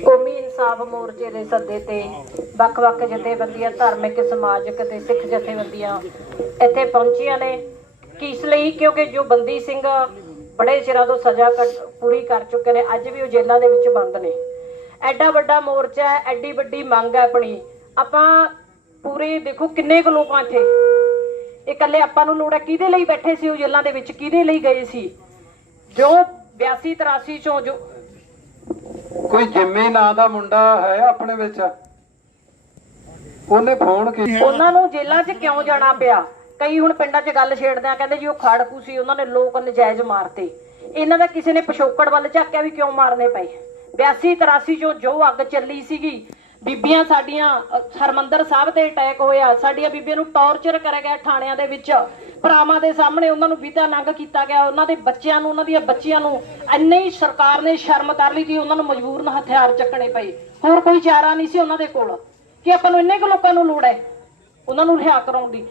ਕੌਮੀ ਇਨਸਾਫ ਮੋਰਚੇ ਦੇ ਸੱਦੇ ਤੇ ਵੱਖ-ਵੱਖ ਜਥੇਬੰਦੀਆਂ, ਧਾਰਮਿਕ, ਸਮਾਜਿਕ ਤੇ ਸਿੱਖ ਜਥੇਬੰਦੀਆਂ ਇੱਥੇ ਪਹੁੰਚੀਆਂ ਨੇ। ਕਿਸ ਲਈ? ਕਿਉਂਕਿ ਜੋ ਬੰਦੀ ਸਿੰਘ ਬੜੇ ਚਿਰਾਂ ਤੋਂ ਸਜ਼ਾ ਪੂਰੀ ਕਰ ਚੁੱਕੇ ਨੇ, ਅੱਜ ਵੀ ਉਹ ਜੇਲ੍ਹਾਂ ਦੇ ਵਿੱਚ ਬੰਦ ਨੇ। ਐਡਾ ਵੱਡਾ ਮੋਰਚਾ ਹੈ, ਐਡੀ ਵੱਡੀ ਮੰਗ ਹੈ ਆਪਣੀ। ਆਪਾਂ ਪੂਰੇ ਦੇਖੋ ਕਿੰਨੇ ਕੁ ਲੋਕਾਂ ਇੱਥੇ। ਇਹ ਇਕੱਲੇ ਆਪਾਂ ਨੂੰ ਲੋੜ ਹੈ, ਕਿਹਦੇ ਲਈ ਬੈਠੇ ਸੀ ਉਹ ਜੇਲ੍ਹਾਂ ਦੇ ਵਿੱਚ? ਕਿਹਦੇ ਲਈ ਗਏ ਸੀ? ਜੋ 82 83 ਚੋਂ ਜੋ ਕੋਈ ਜਿੰਮੀ ਨਾਂ ਦਾ ਮੁੰਡਾ ਹੈ ਆਪਣੇ ਵਿੱਚ? ਉਹਨੇ ਫੋਨ ਕੀਤਾ ਉਹਨਾਂ ਨੂੰ ਜੇਲ੍ਹਾਂ 'ਚ ਕਿਉਂ ਜਾਣਾ ਪਿਆ? ਕਈ ਹੁਣ ਪਿੰਡਾਂ 'ਚ ਗੱਲ ਛੇੜਦੇ ਆ ਕਹਿੰਦੇ ਜੀ ਉਹ ਖਾੜਕੂ ਸੀ ਉਹਨਾਂ ਨੇ ਲੋਕ ਨਜਾਇਜ਼ ਮਾਰਤੇ। ਇਹਨਾਂ ਦਾ ਕਿਸੇ ਨੇ ਪਿਛੋਕੜ ਵੱਲ ਝਾਕਿਆ ਵੀ ਕਿਉਂ ਮਾਰਨੇ ਪਏ? 82 83 ਚੋਂ ਜੋ ਅੱਗ ਚੱਲੀ ਸੀਗੀ ਬੀਬੀਆਂ ਸਾਡੀਆਂ ਅ, ਹਰਮੰਦਰ ਸਾਹਿਬ ਤੇ ਅਟੈਕ ਹੋਇਆ ਸਾਡੀਆਂ ਬੀਬੀਆਂ ਨੂੰ ਟੌਰਚਰ ਕਰਿਆ ਗਿਆ ਥਾਣਿਆਂ ਦੇ ਵਿੱਚ। ਭਰਾਵਾਂ ਦੇ ਸਾਹਮਣੇ ਉਹਨਾਂ ਨੂੰ ਵਿਧਾ ਨੰਗ ਕੀਤਾ ਗਿਆ, ਉਹਨਾਂ ਦੇ ਬੱਚਿਆਂ ਨੂੰ, ਉਹਨਾਂ ਦੀਆਂ ਬੱਚੀਆਂ ਨੂੰ ਇੰਨੇ ਹੀ ਸਰਕਾਰ ਨੇ ਸ਼ਰਮ ਕਰ ਲਈ ਕਿ ਉਹਨਾਂ ਨੂੰ ਮਜਬੂਰਨ ਹਥਿਆਰ ਚੱਕਣੇ ਪਏ। ਹੋਰ ਕੋਈ ਚਾਰਾ ਨਹੀਂ ਸੀ ਉਹਨਾਂ ਦੇ ਕੋਲ ਕਿ ਆਪਾਂ ਨੂੰ ਇੰਨੇ ਕੁ ਲੋਕਾਂ ਨੂੰ ਲੋੜ ਹੈ ਉਹਨਾਂ ਨੂੰ ਰਿਹਾ ਕਰਾਉਣ ਦੀ।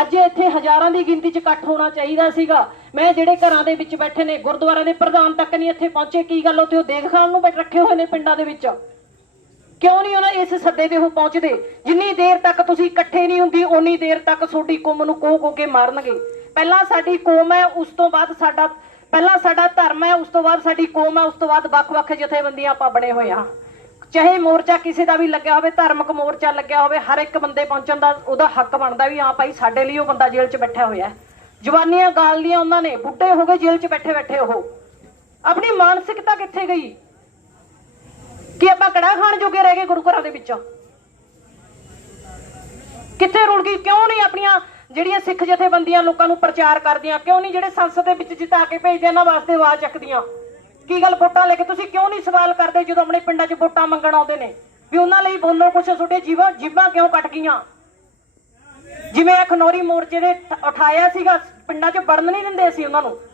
ਅੱਜ ਇੱਥੇ ਹਜ਼ਾਰਾਂ ਦੀ ਗਿਣਤੀ 'ਚ ਇਕੱਠ ਹੋਣਾ ਚਾਹੀਦਾ ਸੀਗਾ। ਮੈਂ ਜਿਹੜੇ ਘਰਾਂ ਦੇ ਵਿੱਚ ਬੈਠੇ ਨੇ, ਗੁਰਦੁਆਰਿਆਂ ਦੇ ਪ੍ਰਧਾਨ ਤੱਕ ਨਹੀਂ ਇੱਥੇ ਪਹੁੰਚੇ, ਕੀ ਗੱਲ ਉੱਥੇ ਉਹ ਦੇਖ ਖਾਣ ਨੂੰ ਬੈਠ ਰੱਖੇ ਹੋਏ ਨੇ ਪਿੰਡਾਂ ਦੇ ਵਿੱਚ। ਕਿਉਂ ਨਹੀਂ ਉਹਨਾਂ ਇਸ ਸੱਦੇ ਤੇ ਉਹ ਪਹੁੰਚਦੇ? ਜਿੰਨੀ ਦੇਰ ਤੱਕ ਤੁਸੀਂ ਇਕੱਠੇ ਨਹੀਂ ਹੁੰਦੀ, ਓਨੀ ਦੇਰ ਤੱਕ ਤੁਹਾਡੀ ਕੌਮ ਨੂੰ ਕੋਹ ਕੋ ਕੇ ਮਾਰਨਗੇ। ਪਹਿਲਾਂ ਸਾਡੀ ਕੌਮ ਹੈ, ਉਸ ਤੋਂ ਬਾਅਦ ਸਾਡਾ, ਪਹਿਲਾਂ ਸਾਡਾ ਧਰਮ ਹੈ, ਉਸ ਤੋਂ ਬਾਅਦ ਸਾਡੀ ਕੌਮ ਹੈ, ਉਸ ਤੋਂ ਬਾਅਦ ਵੱਖ-ਵੱਖ ਜਥੇਬੰਦੀਆਂ ਆਪਾਂ ਬਣੇ ਹੋਏ ਹਾਂ। ਚਾਹੇ ਮੋਰਚਾ ਕਿਸੇ ਦਾ ਵੀ ਲੱਗਿਆ ਹੋਵੇ, ਧਾਰਮਿਕ ਮੋਰਚਾ ਲੱਗਿਆ ਹੋਵੇ, ਹਰ ਇੱਕ ਬੰਦੇ ਪਹੁੰਚਣ ਦਾ ਉਹਦਾ ਹੱਕ ਬਣਦਾ ਵੀ ਹਾਂ ਭਾਈ, ਸਾਡੇ ਲਈ ਉਹ ਬੰਦਾ ਜੇਲ੍ਹ 'ਚ ਬੈਠਾ ਹੋਇਆ ਜਵਾਨੀਆਂ ਗਾਲ ਲੀਆਂ ਉਹਨਾਂ ਨੇ, ਬੁੱਢੇ ਹੋ ਗਏ ਜੇਲ੍ਹ 'ਚ ਬੈਠੇ ਬੈਠੇ ਉਹ। ਆਪਣੀ ਮਾਨਸਿਕਤਾ ਕਿੱਥੇ ਗਈ? ਕਿ ਆਪਾਂ ਕੜਾ ਖਾਣ ਜੋਗੇ ਰਹਿ ਗਏ ਗੁਰੂ ਘਰਾਂ ਦੇ ਵਿੱਚੋਂ? ਕਿੱਥੇ ਰੁਲ ਗਈ? ਕਿਉਂ ਨਹੀਂ ਆਪਣੀਆਂ ਜਿਹੜੀਆਂ ਸਿੱਖ ਜਥੇਬੰਦੀਆਂ ਲੋਕਾਂ ਨੂੰ ਪ੍ਰਚਾਰ ਕਰਦੀਆਂ, ਕਿਉਂ ਨਹੀਂ ਜਿਹੜੇ ਸੰਸਦ ਦੇ ਵਿੱਚ ਜਿਤਾ ਕੇ ਭੇਜਦੇ, ਇਹਨਾਂ ਵਾਸਤੇ ਆਵਾਜ਼ ਚੱਕਦੀਆਂ? ਕੀ ਗੱਲ ਵੋਟਾਂ ਲੈ ਕੇ ਤੁਸੀਂ ਕਿਉਂ ਨਹੀਂ ਸਵਾਲ ਕਰਦੇ ਜਦੋਂ ਆਪਣੇ ਪਿੰਡਾਂ 'ਚ ਵੋਟਾਂ ਮੰਗਣ ਆਉਂਦੇ ਨੇ? ਵੀ ਉਹਨਾਂ ਲਈ ਬੋਲੋ ਕੁਛ, ਤੁਹਾਡੇ ਜੀਵਾਂ ਜੀਵਾਂ ਕਿਉਂ ਕੱਟ ਗਈਆਂ? ਜਿਵੇਂ ਇਹ ਖਨੌਰੀ ਮੋਰਚੇ ਦੇ ਉਠਾਇਆ ਸੀਗਾ, ਪਿੰਡਾਂ 'ਚ ਵੜਨ ਨਹੀਂ ਦਿੰਦੇ ਸੀ ਉਹਨਾਂ ਨੂੰ।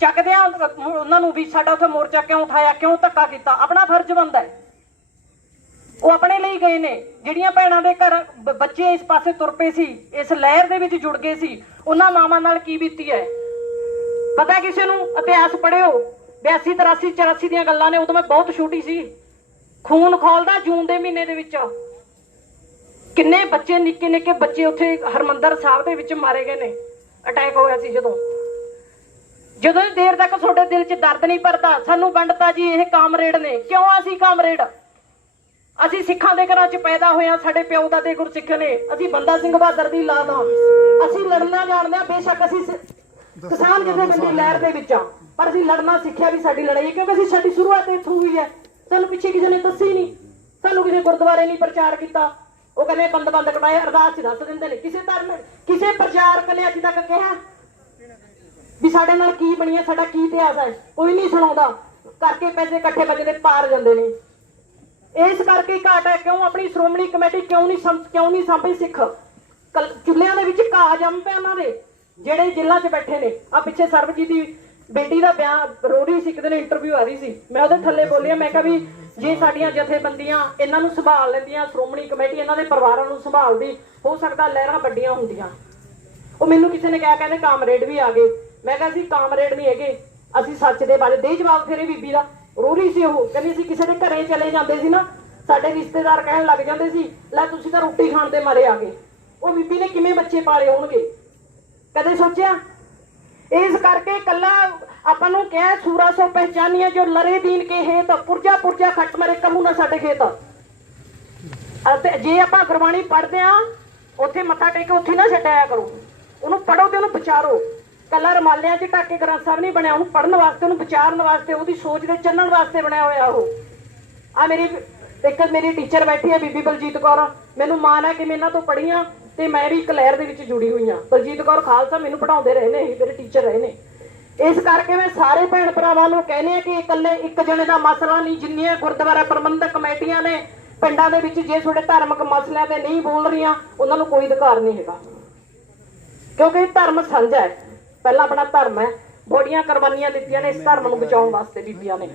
ਚੱਕਦੇ ਆ ਉਹਨਾਂ ਨੂੰ ਵੀ ਸਾਡਾ ਉੱਥੇ ਮੋਰਚਾ ਕਿਉਂ ਉਠਾਇਆ, ਕਿਉਂ ਧੱਕਾ ਕੀਤਾ? ਆਪਣਾ ਫਰਜ਼ ਬਣਦਾ ਹੈ। ਉਹ ਆਪਣੇ ਲਈ ਗਏ ਨੇ। ਜਿਹੜੀਆਂ ਭੈਣਾਂ ਦੇ ਘਰ ਬੱਚੇ ਇਸ ਪਾਸੇ ਤੁਰ ਪਏ ਸੀ, ਇਸ ਲਹਿਰ ਦੇ ਵਿੱਚ ਜੁੜ ਗਏ ਸੀ, ਉਹਨਾਂ ਮਾਵਾਂ ਨਾਲ ਕੀ ਬੀਤੀ ਹੈ? ਪਤਾ ਕਿਸੇ ਨੂੰ? ਇਤਿਹਾਸ ਪੜਿਓ 82 83 84 ਦੀਆਂ ਗੱਲਾਂ ਨੇ ਉਦੋਂ ਮੈਂ ਬਹੁਤ ਛੋਟੀ ਸੀ। ਖੂਨ ਖੋਲਦਾ ਜੂਨ ਦੇ ਮਹੀਨੇ ਦੇ ਵਿੱਚ। ਕਿੰਨੇ ਬੱਚੇ ਨਿੱਕੇ ਨਿੱਕੇ ਬੱਚੇ ਉੱਥੇ ਹਰਮੰਦਰ ਸਾਹਿਬ ਦੇ ਵਿੱਚ ਮਾਰੇ ਗਏ ਨੇ। ਅਟੈਕ ਹੋਇਆ ਸੀ ਜਦੋਂ। ਜਦੋਂ ਦੇਰ ਤੱਕ ਤੁਹਾਡੇ ਦਿਲ 'ਚ ਦਰਦ ਨਹੀਂ ਭਰਦਾ ਸਾਨੂੰ ਵੰਡਤਾ ਜੀ ਇਹ ਕਾਮਰੇਡ ਨੇ। ਕਿਉਂ ਅਸੀਂ ਕਾਮਰੇਡ? ਅਸੀਂ ਸਿੱਖਾਂ ਦੇ ਘਰਾਂ 'ਚ ਪੈਦਾ ਹੋਏ ਹਾਂ ਸਾਡੇ ਪਿਓ ਦਾਦੇ ਗੁਰਸਿੱਖ ਨੇ। ਅਸੀਂ ਬੰਦਾ ਸਿੰਘ ਬਹਾਦਰ ਦੀ ਔਲਾਦ ਹਾਂ। ਅਸੀਂ ਲੜਨਾ ਜਾਣਦੇ ਹਾਂ ਬੇਸ਼ੱਕ ਅਸੀਂ ਕਿਸਾਨ ਜਥੇਬੰਦੀ ਲਹਿਰ ਦੇ ਵਿੱਚ ਆ। ਪਰ ਅਸੀਂ ਲੜਨਾ ਸਿੱਖਿਆ ਵੀ ਸਾਡੀ ਲੜਾਈ ਹੈ ਕਿਉਂਕਿ ਅਸੀਂ ਸਾਡੀ ਸ਼ੁਰੂਆਤ ਇੱਥੋਂ ਹੋਈ ਹੈ। ਸਾਨੂੰ ਪਿੱਛੇ ਕਿਸੇ ਨੇ ਦੱਸੀ ਨਹੀਂ। ਸਾਨੂੰ ਕਿਸੇ ਗੁਰਦੁਆਰੇ ਨਹੀਂ ਪ੍ਰਚਾਰ ਕੀਤਾ। ਉਹ ਕਹਿੰਦੇ ਬੰਦ ਬੰਦ ਕਟਾਏ। ਅਰਦਾਸ 'ਚ ਦੱਸ ਦਿੰਦੇ ਨੇ। ਕਿਸੇ ਧਰਮ ਕਿਸੇ ਪ੍ਰਚਾਰਕ ਨੇ ਅੱਜ ਤੱਕ ਕਿਹਾ ਵੀ ਸਾਡੇ ਨਾਲ ਕੀ ਬਣਿਆ ਸਾਡਾ ਕੀ ਇਤਿਹਾਸ ਹੈ, ਕੋਈ ਨਹੀਂ ਸੁਣਾਉਂਦਾ। ਕਰਕੇ ਪੈਸੇ ਇਕੱਠੇ ਬੱਜੇ ਦੇ ਪਾਰ ਜਾਂਦੇ ਨੇ। ਇਸ ਕਰਕੇ ਘਾਟ ਹੈ, ਕਿਉਂ ਆਪਣੀ ਸ਼੍ਰੋਮਣੀ ਕਮੇਟੀ ਕਿਉਂ ਨਹੀਂ ਕਿਉਂ ਨਹੀਂ ਸਾਂਭੀ ਸਿੱਖ? ਕਲ- ਚੁੱਲ੍ਹਿਆਂ ਦੇ ਵਿੱਚ ਘਾਹ ਜੰਮ ਪਿਆ ਉਹਨਾਂ ਦੇ, ਜਿਹੜੇ ਜੇਲ੍ਹਾਂ 'ਚ ਬੈਠੇ ਨੇ। ਆ ਪਿੱਛੇ ਸਰਬਜੀਤ ਦੀ ਬੇਟੀ ਦਾ ਬਿਆਨ ਰੋ ਰਹੀ ਸੀ, ਇੱਕ ਦਿਨ ਇੰਟਰਵਿਊ ਆ ਰਹੀ ਸੀ। ਮੈਂ ਉਹਦੇ ਥੱਲੇ ਬੋਲਿਆ, ਮੈਂ ਕਿਹਾ ਵੀ ਜੇ ਸਾਡੀਆਂ ਜਥੇਬੰਦੀਆਂ ਇਹਨਾਂ ਨੂੰ ਸੰਭਾਲ ਲੈਂਦੀਆਂ, ਸ਼੍ਰੋਮਣੀ ਕਮੇਟੀ ਇਹਨਾਂ ਦੇ ਪਰਿਵਾਰਾਂ ਨੂੰ ਸੰਭਾਲਦੀ, ਹੋ ਸਕਦਾ ਲਹਿਰਾਂ ਵੱਡੀਆਂ ਹੁੰਦੀਆਂ। ਉਹ ਮੈਨੂੰ ਕਿਸੇ ਨੇ ਕਿਹਾ, ਕਹਿੰਦੇ ਕਾਮਰੇਡ ਵੀ ਆ ਗਏ। ਮੈਂ ਕਿਹਾ ਅਸੀਂ ਕਾਮਰੇਡ ਨਹੀਂ ਹੈਗੇ। ਅਸੀਂ ਸੱਚ ਦੇ ਬਾਰੇ ਦੇ ਜਵਾਬ ਫੇਰੇ ਬੀਬੀ ਦਾ। ਰੋ ਰਹੀ ਸੀ ਉਹ। ਕਹਿੰਦੀ ਅਸੀਂ ਕਿਸੇ ਦੇ ਘਰੇ ਚਲੇ ਜਾਂਦੇ ਸੀ ਨਾ, ਸਾਡੇ ਰਿਸ਼ਤੇਦਾਰ ਕਹਿਣ ਲੱਗ ਜਾਂਦੇ ਸੀ, ਲੈ ਤੁਸੀਂ ਤਾਂ ਰੋਟੀ ਖਾਣ ਦੇ ਮਾਰੇ ਆ ਗਏ ਉਹ ਬੀਬੀ ਨੇ ਕਿਵੇਂ ਬੱਚੇ ਪਾਲੇ ਹੋਣਗੇ? ਕਦੇ ਸੋਚਿਆ? ਇਸ ਕਰਕੇ ਕੱਲਾ ਆਪਾਂ ਨੂੰ ਕਿਹਾ ਸੂਰਾ ਸੋ ਪਹਿਚਾਨੀਆਂ ਜੋ ਲਰੇ ਦੀਨ ਕੇ ਹੇਤ, ਪੁਰਜਾ ਪੁਰਜਾ ਖੱਟ ਮਰੇ ਕਮੂ ਨਾ ਸਾਡੇ ਖੇਤ। ਅਤੇ ਜੇ ਆਪਾਂ ਗੁਰਬਾਣੀ ਪੜ੍ਹਦੇ ਆ, ਉੱਥੇ ਮੱਥਾ ਟੇਕ ਕੇ ਉੱਥੇ ਨਾ ਛੱਡਿਆ ਕਰੋ। ਉਹਨੂੰ ਪੜੋ ਤੇ ਉਹਨੂੰ ਵਿਚਾਰੋ। ਕੱਲਾ ਰਮਾਲਿਆਂ 'ਚ ਢੱਕ ਕੇ ਗ੍ਰੰਥ ਸਾਹਿਬ ਨਹੀਂ ਬਣਿਆ, ਉਹਨੂੰ ਪੜਨ ਵਾਸਤੇ, ਉਹਨੂੰ ਵਿਚਾਰਨ ਵਾਸਤੇ, ਉਹਦੀ ਸੋਚ ਦੇ ਚੱਲਣ ਵਾਸਤੇ ਬਣਿਆ ਹੋਇਆ ਉਹ। ਆ ਮੇਰੀ, ਇੱਕ ਮੇਰੀ ਟੀਚਰ ਬੈਠੀ ਹੈ ਬੀਬੀ ਬਲਜੀਤ ਕੌਰ, ਮੈਨੂੰ ਮਾਣ ਹੈ ਕਿ ਮੈਂ ਇਹਨਾਂ ਤੋਂ ਪੜ੍ਹੀਆਂ ਤੇ ਮੈਂ ਵੀ ਇੱਕ ਲਹਿਰ ਦੇ ਵਿੱਚ ਜੁੜੀ ਹੋਈ ਹਾਂ। ਬਲਜੀਤ ਕੌਰ ਖਾਲਸਾ ਮੈਨੂੰ ਪੜਾਉਂਦੇ ਰਹੇ ਨੇ ਇਹ ਮੇਰੇ ਟੀਚਰ ਰਹੇ ਨੇ। ਇਸ ਕਰਕੇ ਮੈਂ ਸਾਰੇ ਭੈਣ ਭਰਾਵਾਂ ਨੂੰ ਕਹਿੰਦੇ ਆ ਕਿ ਇਕੱਲੇ ਇੱਕ ਜਣੇ ਦਾ ਮਸਲਾ ਨਹੀਂ, ਜਿੰਨੀਆਂ ਗੁਰਦੁਆਰਾ ਪ੍ਰਬੰਧਕ ਕਮੇਟੀਆਂ ਨੇ ਪਿੰਡਾਂ ਦੇ ਵਿੱਚ ਜੇ ਤੁਹਾਡੇ ਧਾਰਮਿਕ ਮਸਲਿਆਂ ਤੇ ਨਹੀਂ ਬੋਲ ਰਹੀਆਂ, ਉਹਨਾਂ ਨੂੰ ਕੋਈ ਅਧਿਕਾਰ ਨਹੀਂ ਹੈਗਾ। ਕਿਉਂਕਿ ਧਰਮ ਸਾਂਝਾ ਹੈ। ਪਹਿਲਾਂ ਆਪਣਾ ਧਰਮ ਹੈ। ਬੋੜੀਆਂ ਕੁਰਬਾਨੀਆਂ ਦਿੱਤੀਆਂ ਨੇ ਇਸ ਧਰਮ ਨੂੰ ਬਚਾਉਣ ਵਾਸਤੇ ਬੀਬੀਆਂ ਨੇ।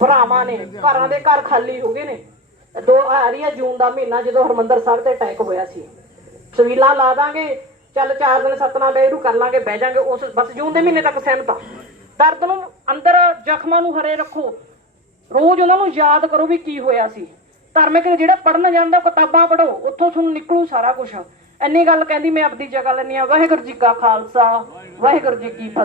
ਭਰਾਵਾਂ ਨੇ, ਘਰਾਂ ਦੇ ਘਰ ਖਾਲੀ ਹੋ ਗਏ ਨੇ। ਦੋ ਆ ਰਹੀ ਹੈ ਜੂਨ ਦਾ ਮਹੀਨਾ, ਜਦੋਂ ਹਰਮੰਦਰ ਸਾਹਿਬ ਤੇ ਅਟੈਕ ਹੋਇਆ ਸੀ। ਸਵੀਲਾਂ ਲਾ ਦਾਂਗੇ। ਚੱਲ ਚਾਰ ਦਿਨ ਸਤਨਾ ਬੇਰੂ ਕਰ ਲਾਂਗੇ, ਬਹਿ ਜਾਾਂਗੇ। ਉਸ ਬਸ ਜੂਨ ਦੇ ਮਹੀਨੇ ਤੱਕ ਸਹਿਮਤ ਆ ਦਰਦ ਨੂੰ ਅੰਦਰ ਜ਼ਖਮਾਂ ਨੂੰ ਹਰੇ ਰੱਖੋ। ਰੋਜ਼ ਉਹਨਾਂ ਨੂੰ ਯਾਦ ਕਰੋ ਵੀ ਕੀ ਹੋਇਆ ਸੀ। ਧਾਰਮਿਕ ਜਿਹੜਾ ਪੜਨ ਜਾਂਦਾ ਕਿਤਾਬਾਂ ਪੜੋ ਉੱਥੋਂ ਤੁਹਾਨੂੰ ਨਿਕਲੂ ਸਾਰਾ ਕੁਝ ਇੰਨੀ ਗੱਲ ਕਹਿੰਦੀ ਮੈਂ ਆਪਦੀ ਜਗ੍ਹਾ ਲੈਣੀ ਆ ਵਾਹਿਗੁਰੂ ਜੀ ਕਾ ਖਾਲਸਾ, ਵਾਹਿਗੁਰੂ ਜੀ ਕੀ ਫਤਿਹ।